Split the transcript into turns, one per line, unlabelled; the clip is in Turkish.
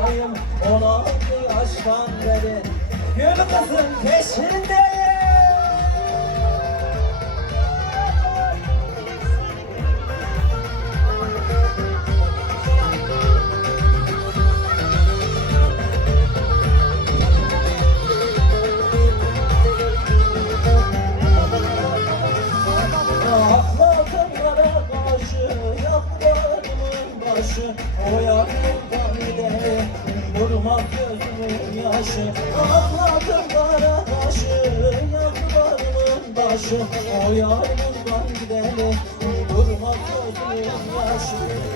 Sevdam 16 yaştan beri. Gül kızın peşindeyim Ahladım kara Ahladım kara kaşı, yaklarımın başı. O yakından gidelim, durmaz gözümün yaşı